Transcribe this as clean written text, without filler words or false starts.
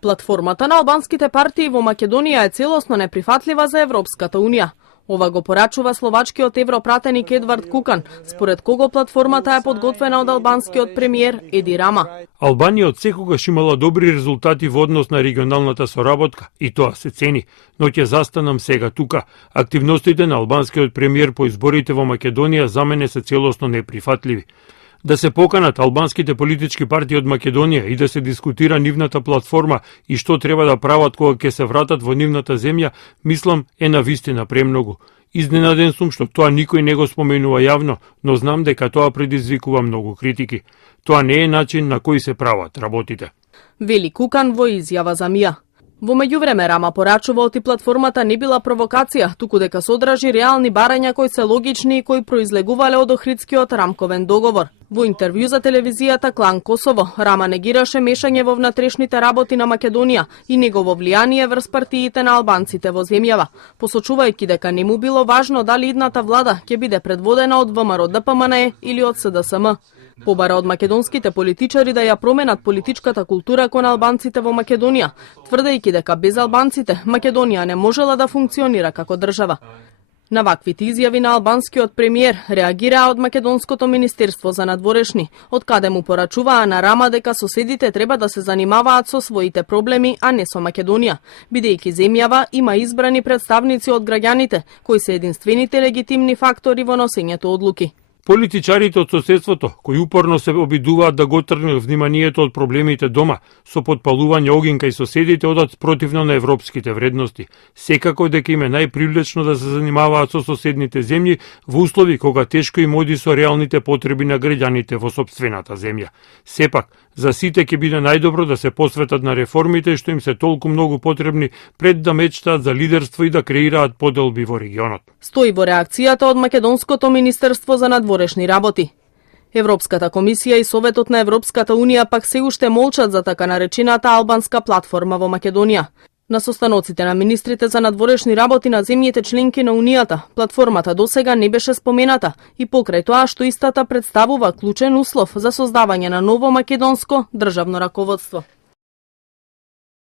Платформата на албанските партии во Македонија е целосно неприфатлива за Европската унија. Ова го порачува словачкиот европратеник Едвард Кукан, според кого платформата е подготвена од албанскиот премиер Еди Рама. Албанија од секогаш имала добри резултати во однос на регионалната соработка и тоа се цени, но ќе застанам сега тука. Активностите на албанскиот премиер по изборите во Македонија за мене се целосно неприфатливи. Да се поканат албанските политички партии од Македонија и да се дискутира нивната платформа и што треба да прават кога ќе се вратат во нивната земја, мислам е навистина премногу. Изненаден сум што тоа никој не го споменува јавно, но знам дека тоа предизвикува многу критики. Тоа не е начин на кој се прават работите. Вели Кукан во изјава за МИА. Во меѓувреме Рама порачува оти платформата не била провокација, туку дека содржи реални барања кои се логични и кои произлегувале од Охридскиот рамковен договор. Во интервју за телевизијата Клан Косово, Рама негираше мешање во внатрешните работи на Македонија и негово влијание врз партиите на албанците во земјава, посочувајќи дека не му било важно дали идната влада ќе биде предводена од ВМРО-ДПМНЕ или од СДСМ. Побара од македонските политичари да ја променат политичката култура кон албанците во Македонија, тврдејќи дека без албанците Македонија не можела да функционира како држава. На ваквите изјави на албанскиот премиер реагираа од Македонското министерство за надворешни, од каде му порачуваа на Рама дека соседите треба да се занимаваат со своите проблеми, а не со Македонија, бидејќи земјава има избрани представници од граѓаните, кои се единствените легитимни фактори во носењето одлуки. Политичарите од соседството, кои упорно се обидуваат да го тргнат вниманието од проблемите дома, со подпалување огин кај соседите, одат противно на европските вредности. Секако дека им е најпривлечно да се занимаваат со соседните земји во услови кога тешко им оди со реалните потреби на граѓаните во сопствената земја. Сепак, за сите ќе биде најдобро да се посветат на реформите што им се толку многу потребни пред да мечтаат за лидерство и да креираат поделби во регионот. Стои во реакцијата од Македонското министерство за надворешни работи. Европската комисија и Советот на Европската унија пак се уште молчат за така наречената албанска платформа во Македонија. На состаноците на министрите за надворешни работи на земјите членки на Унијата, платформата досега не беше спомената и покрај тоа што истата представува клучен услов за создавање на ново македонско државно раководство.